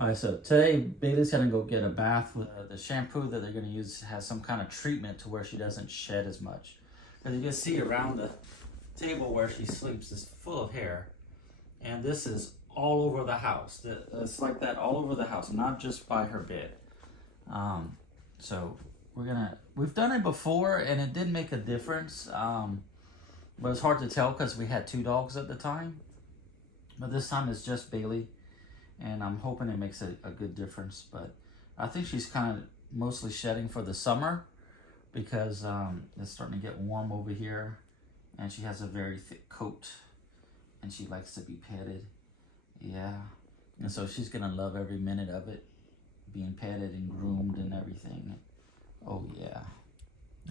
All right, so today Bailey's gonna go get a bath with the shampoo that they're gonna use has some kind of treatment to where she doesn't shed as much. As you can see around the table where she sleeps is full of hair, and this is all over the house. It's like that all over the house, not just by her bed. So we've done it before and it did make a difference, but it's hard to tell because we had 2 dogs at the time. But this time it's just Bailey, and I'm hoping it makes a good difference. But I think she's kind of mostly shedding for the summer because it's starting to get warm over here, and she has a very thick coat and she likes to be petted. Yeah, and so she's gonna love every minute of it, being petted and groomed and everything. Oh yeah.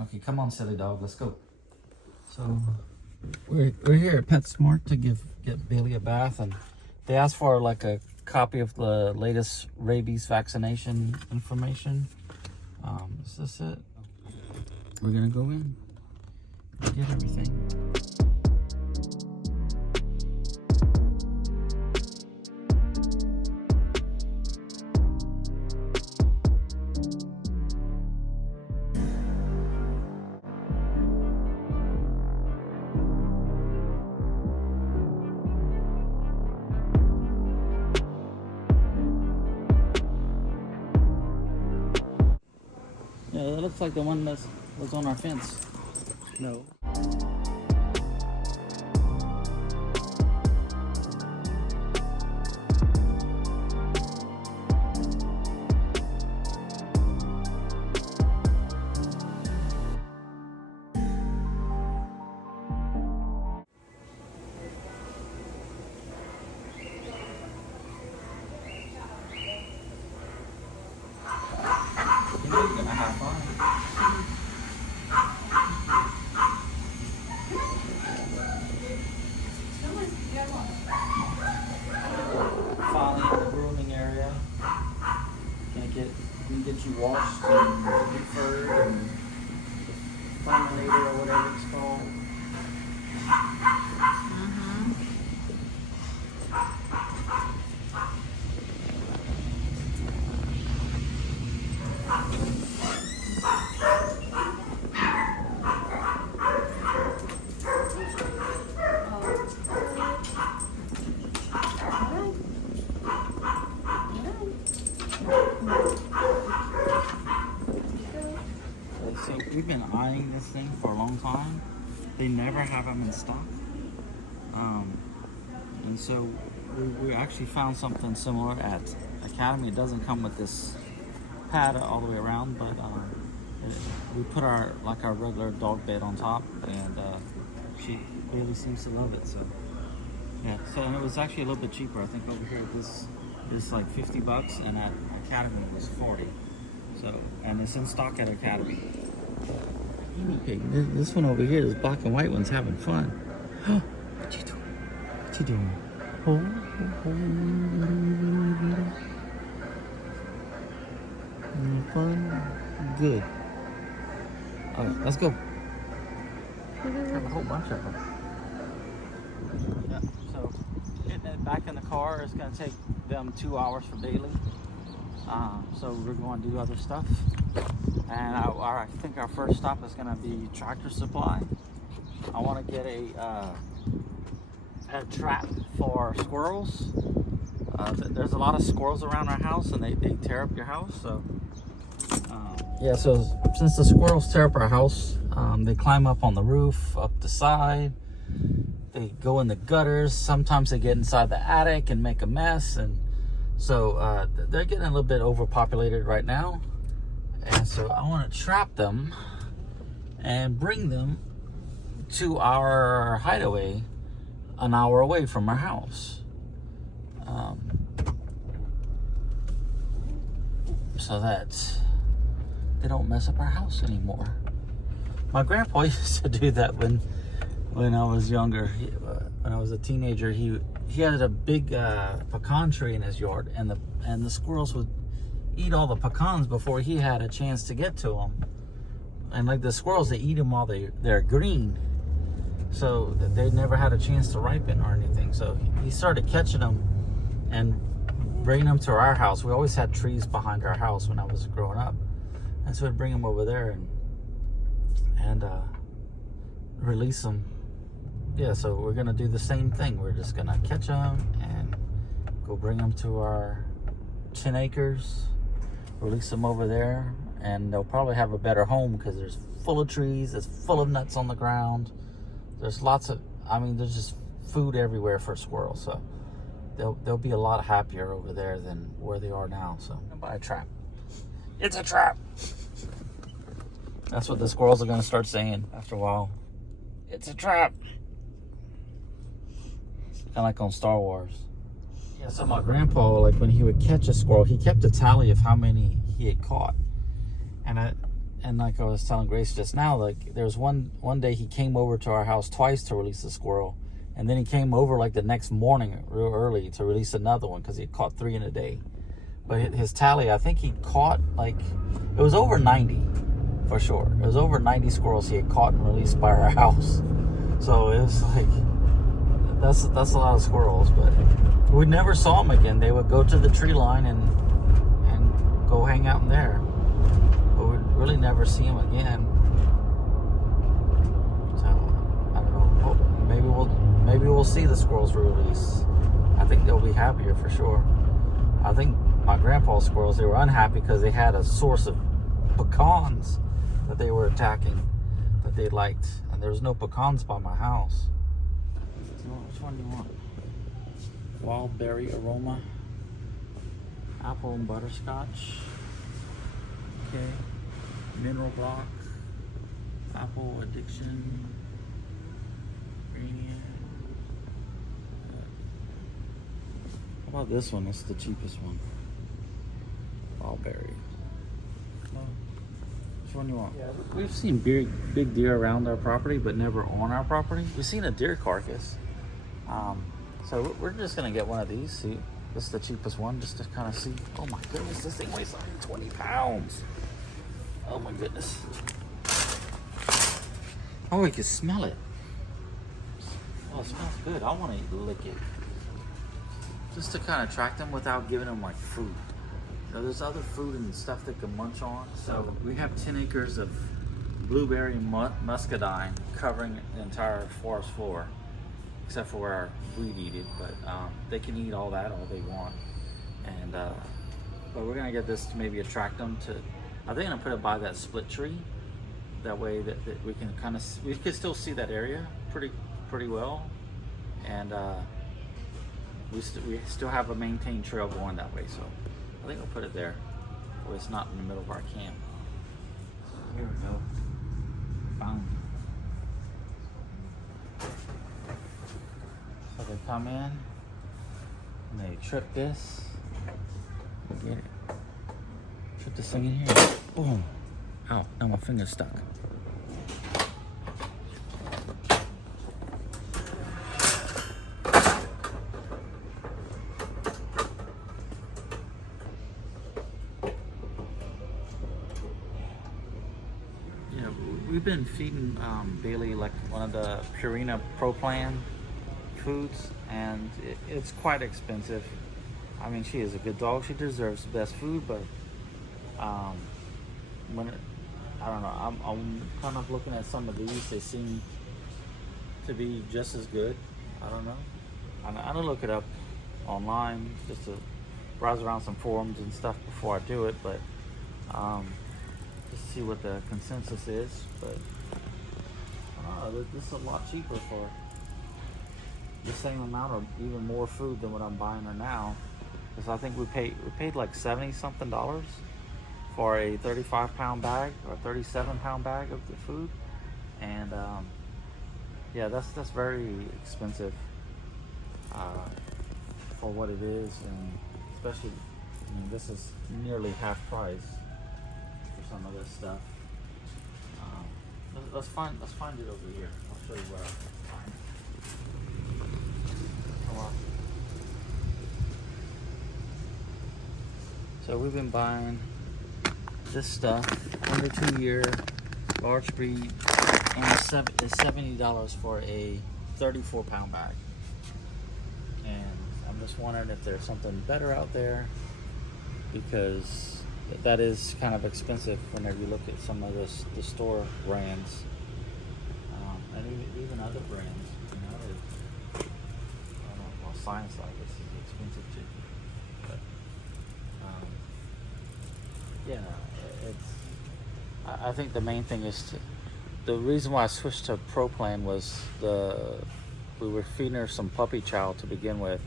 Okay, come on, silly dog, let's go. So we're here at PetSmart to get Bailey a bath, and they asked for like a copy of the latest rabies vaccination information. Is this it? We're gonna go in and get everything. Yeah, that looks like the one that was on our fence. No. You know you're gonna have fun. Finally in the grooming area. Gonna get you washed and deferred and formulated or whatever it's called. So we've been eyeing this thing for a long time. They never have them in stock. And so we actually found something similar at Academy. It doesn't come with this pad all the way around, but we put our regular dog bed on top, and she really seems to love it. So yeah, so and it was actually a little bit cheaper. I think over here this is like $50, and at Academy it was 40. So, and it's in stock at Academy. Guinea pig. This one over here, this black and white one's having fun. What you doing? What you doing? Fun? Good. Alright, let's go. I have a whole bunch of them. Yeah, so getting it back in the car is going to take them 2 hours for Bailey. So we're going to do other stuff, and I think our first stop is going to be Tractor Supply. I want to get a trap for squirrels. There's a lot of squirrels around our house, and they tear up your house. So yeah, so since the squirrels tear up our house, they climb up on the roof, up the side. They go in the gutters. Sometimes they get inside the attic and make a mess, and so they're getting a little bit overpopulated right now, and so I want to trap them and bring them to our hideaway an hour away from our house, so that they don't mess up our house anymore. My grandpa used to do that when I was younger. When I was a teenager, he had a big pecan tree in his yard, and the squirrels would eat all the pecans before he had a chance to get to them. And like the squirrels, they eat them while they're green, so they never had a chance to ripen or anything. So he started catching them and bringing them to our house. We always had trees behind our house when I was growing up, and so we'd bring them over there and release them. Yeah, so we're gonna do the same thing. We're just gonna catch them and go bring them to our 10 acres, release them over there, and they'll probably have a better home because there's full of trees, it's full of nuts on the ground. There's lots of, I mean, there's just food everywhere for squirrels. So they'll be a lot happier over there than where they are now. So I'm gonna buy a trap. It's a trap. That's what the squirrels are gonna start saying after a while. It's a trap. Kind of like on Star Wars. Yeah, so my grandpa, like when he would catch a squirrel, he kept a tally of how many he had caught. And like I was telling Grace just now, like there was one day he came over to our house twice to release a squirrel, and then he came over like the next morning real early to release another one because he had caught 3 in a day. But his tally, I think he caught like, it was over 90 for sure. It was over 90 squirrels he had caught and released by our house. So it was like, that's a lot of squirrels. But we never saw them again. They would go to the tree line and go hang out in there. But we'd really never see them again. So I don't know. Maybe we'll see the squirrels release. I think they'll be happier for sure. I think my grandpa's squirrels, they were unhappy because they had a source of pecans that they were attacking that they liked, and there was no pecans by my house. So which one do you want? Wild berry aroma, apple and butterscotch. Okay, mineral block, apple addiction, green. How about this one? It's the cheapest one. Wild berry. Which one do you want? Yeah. We've seen big deer around our property, but never on our property. We've seen a deer carcass. So we're just gonna get one of these. See, this is the cheapest one, just to kind of see. Oh my goodness, this thing weighs 120 pounds. Oh my goodness. Oh, you can smell it. Oh, it smells good. I want to lick it. Just to kind of attract them without giving them like food. You know, there's other food and stuff they can munch on. So we have 10 acres of blueberry muscadine covering the entire forest floor, except for where our breed eat it. But they can eat all that all they want. And but we're gonna get this to maybe attract them to. I think I'm gonna put it by that split tree. That way that we can kind of we can still see that area pretty well, and we still have a maintained trail going that way. So I think we'll put it there, where it's not in the middle of our camp. So here we go. Found. So they come in and they trip this. Get it. Trip this thing in here. Boom. Ow, now my finger's stuck. Yeah, we've been feeding Bailey like one of the Purina Pro Plan foods, and it's quite expensive. I mean, she is a good dog. She deserves the best food, but I don't know. I'm kind of looking at some of these. They seem to be just as good. I don't know. I don't look it up online just to browse around some forums and stuff before I do it, but just to see what the consensus is. But this is a lot cheaper for the same amount or even more food than what I'm buying her now. Because I think we paid like $70-something for a 35-pound bag or a 37-pound bag of the food, and yeah, that's very expensive for what it is, and especially, I mean, this is nearly half price for some of this stuff. Let's find it over here. I'll show you what I find. Come on. So we've been buying this stuff, under 2-year large breed, and it's $70 for a 34-pound bag. And I'm just wondering if there's something better out there, because that is kind of expensive whenever you look at some of the store brands, and even other brands. You know, I don't know, well, Science Life is expensive too. But yeah, I think the main thing is the reason why I switched to Pro Plan was we were feeding her some puppy chow to begin with,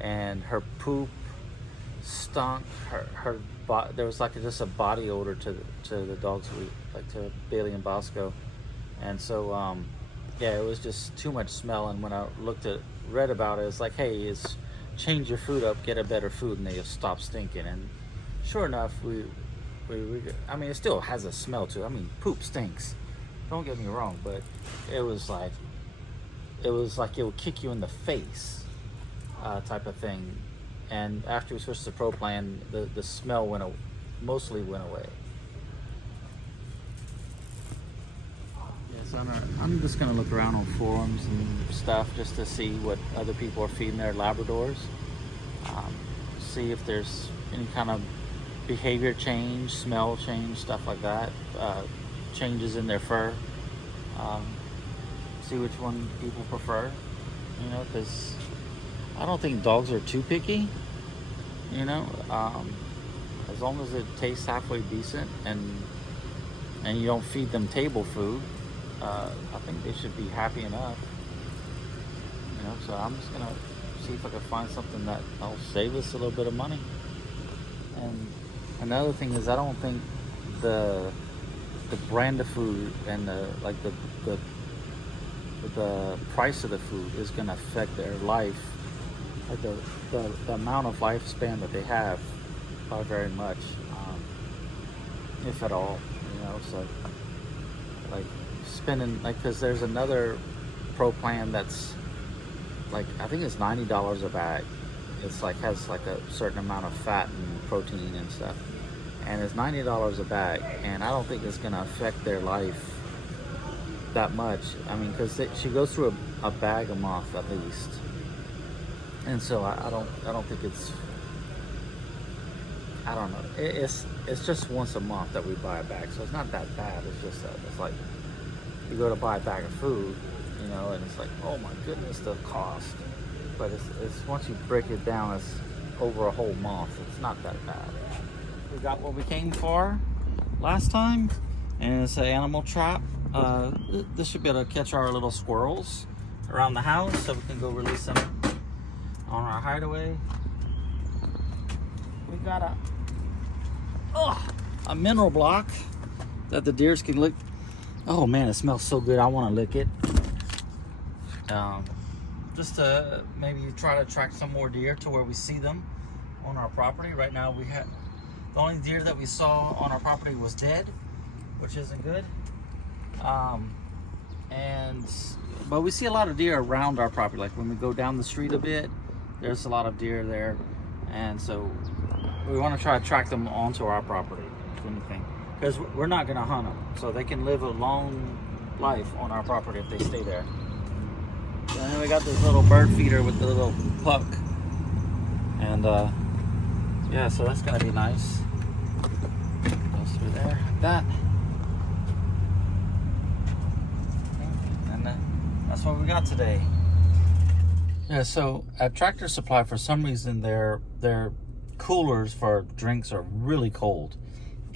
and her poop stunk. There was like just a body odor to the dogs, like to Bailey and Bosco, and so yeah, it was just too much smell. And when I read about it, it's like, hey, it's change your food up, get a better food, and they'll stop stinking. And sure enough, I mean, it still has a smell to it. I mean, poop stinks. Don't get me wrong, but it was like it would kick you in the face, type of thing. And after we switched to Pro Plan, the smell mostly went away. Yes, I'm just gonna look around on forums and stuff just to see what other people are feeding their Labradors. See if there's any kind of behavior change, smell change, stuff like that. Changes in their fur. See which one people prefer. You know, because I don't think dogs are too picky. You know, as long as it tastes halfway decent and you don't feed them table food, I think they should be happy enough. You know, so I'm just gonna see if I can find something that'll save us a little bit of money. And another thing is, I don't think the brand of food and the price of the food is going to affect their life, like the amount of lifespan that they have, by very much, if at all. You know, so like spending, like, because there's another Pro Plan that's like, I think it's $90 a bag. It's like has like a certain amount of fat and protein and stuff, and it's $90 a bag, and I don't think it's going to affect their life that much. I mean, because she goes through a bag a month at least, and so I don't think it's, I don't know, it's just once a month that we buy a bag, so it's not that bad. It's just that it's like you go to buy a bag of food, you know, and it's like, oh my goodness, the cost. But it's once you break it down, it's over a whole month. It's not that bad. We got what we came for last time, and it's an animal trap. This should be able to catch our little squirrels around the house, so we can go release them on our hideaway. We got a mineral block that the deers can lick. Oh man, it smells so good. I want to lick it. Just to maybe try to attract some more deer to where we see them on our property. Right now the only deer that we saw on our property was dead, which isn't good. But we see a lot of deer around our property. Like when we go down the street a bit, there's a lot of deer there, and so we want to try to attract them onto our property, if anything, because we're not going to hunt them, so they can live a long life on our property if they stay there. And then we got this little bird feeder with the little puck, and yeah, so that's gonna be nice. Goes through there like that, and that's what we got today. Yeah, so at Tractor Supply, for some reason their coolers for drinks are really cold,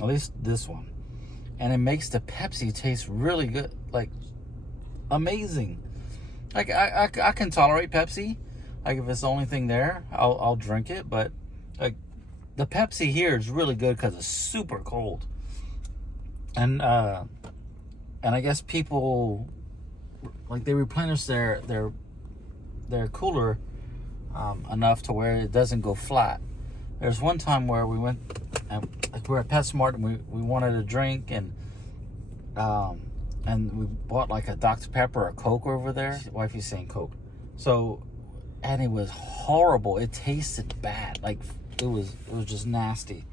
at least this one, and it makes the Pepsi taste really good, like amazing. Like I can tolerate Pepsi, like if it's the only thing there, I'll drink it. But like the Pepsi here is really good because it's super cold, and I guess people like they replenish their cooler enough to where it doesn't go flat. There's one time where we went and like we were at PetSmart and we wanted a drink, and we bought like a Dr. Pepper or Coke over there. Wifey's saying Coke. So, and it was horrible. It tasted bad. Like it was just nasty.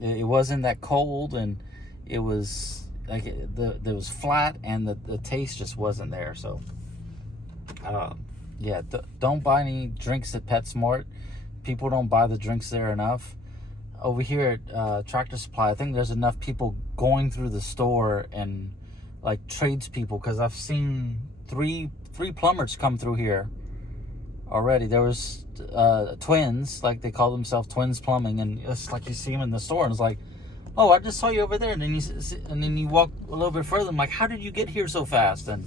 It wasn't that cold, and it was like it was flat, and the taste just wasn't there. So, Yeah, don't buy any drinks at PetSmart. People don't buy the drinks there enough. Over here at Tractor Supply, I think there's enough people going through the store and like tradespeople, because I've seen three plumbers come through here already. There was twins, like they call themselves Twins Plumbing, and it's like you see them in the store, and it's like, oh, I just saw you over there, and then you walk a little bit further. I'm like, how did you get here so fast? And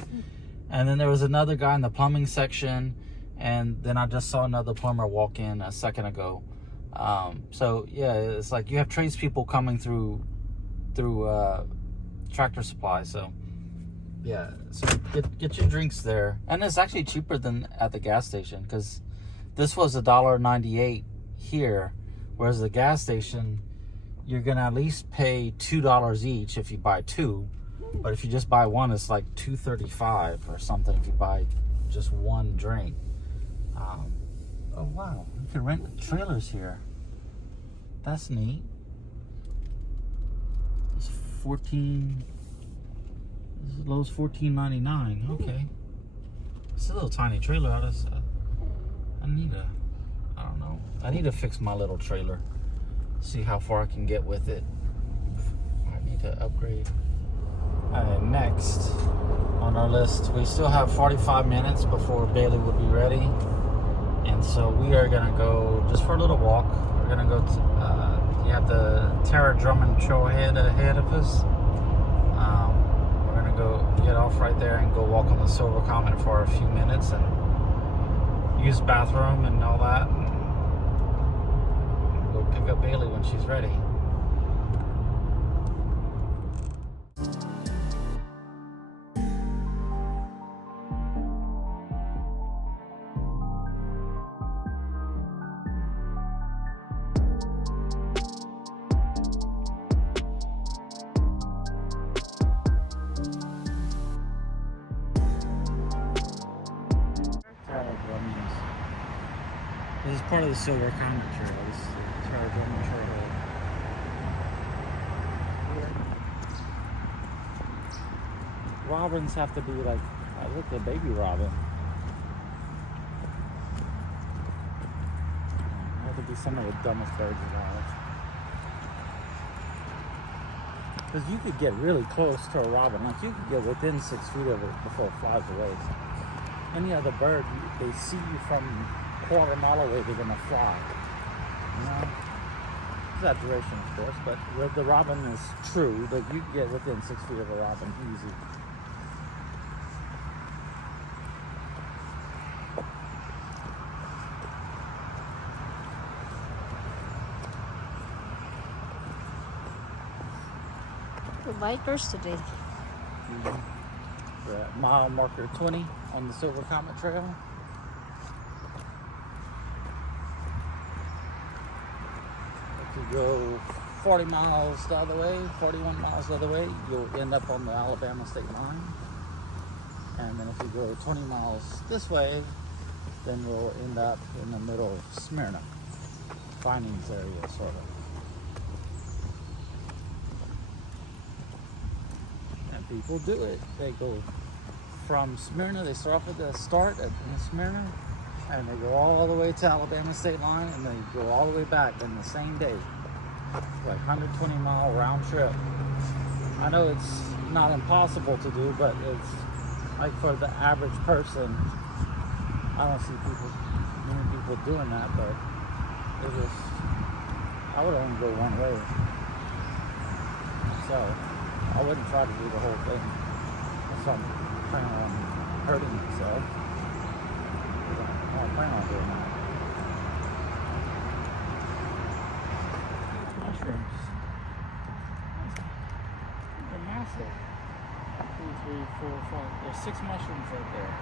then there was another guy in the plumbing section, and then I just saw another plumber walk in a second ago. So yeah, it's like you have tradespeople coming through Tractor Supply. So yeah, so get your drinks there, and it's actually cheaper than at the gas station, because this was $1.98 here, whereas the gas station you're gonna at least pay $2 each if you buy two, but if you just buy one, it's like $2.35 or something if you buy just one drink. Oh wow, you can rent trailers here. That's neat. It's as low as $14.99. Okay, it's a little tiny trailer. I need to fix my little trailer. See how far I can get with it. I need to upgrade. Next on our list, we still have 45 minutes before Bailey will be ready, and so we are gonna go just for a little walk. We're gonna go to you have the Tara Drummond Trailhead ahead of us. We're gonna go get off right there and go walk on the Silver Comet for a few minutes and use the bathroom and all that, and go pick up Bailey when she's ready. This is part of the Silver Comet Trail. This is the Tara Drummond Trailhead. Robins have to be like, look at the baby robin. They have to be some of the dumbest birds alive. Because you could get really close to a robin. Like you could get within 6 feet of it before it flies away. Any other bird, they see you from quarter mile away, they're gonna fly. You know, exaggeration, of course, but with the robin is true. That you can get within 6 feet of a robin easy. The bikers today. We're at mile marker 20 on the Silver Comet Trail. If you go 40 miles the other way, 41 miles the other way, you'll end up on the Alabama state line. And then if you go 20 miles this way, then you'll end up in the middle of Smyrna, Vinings area, sort of. And people do it. They go from Smyrna, they start off at the start in Smyrna, and they go all the way to Alabama state line, and they go all the way back in the same day. It's like 120-mile round trip. I know it's not impossible to do, but it's like for the average person, I don't see many people doing that, but I would only go one way. So I wouldn't try to do the whole thing. So I'm planning on hurting myself. I don't plan on doing that. Mushrooms. They're massive. 2, 3, 4, 5. There's 6 mushrooms right there.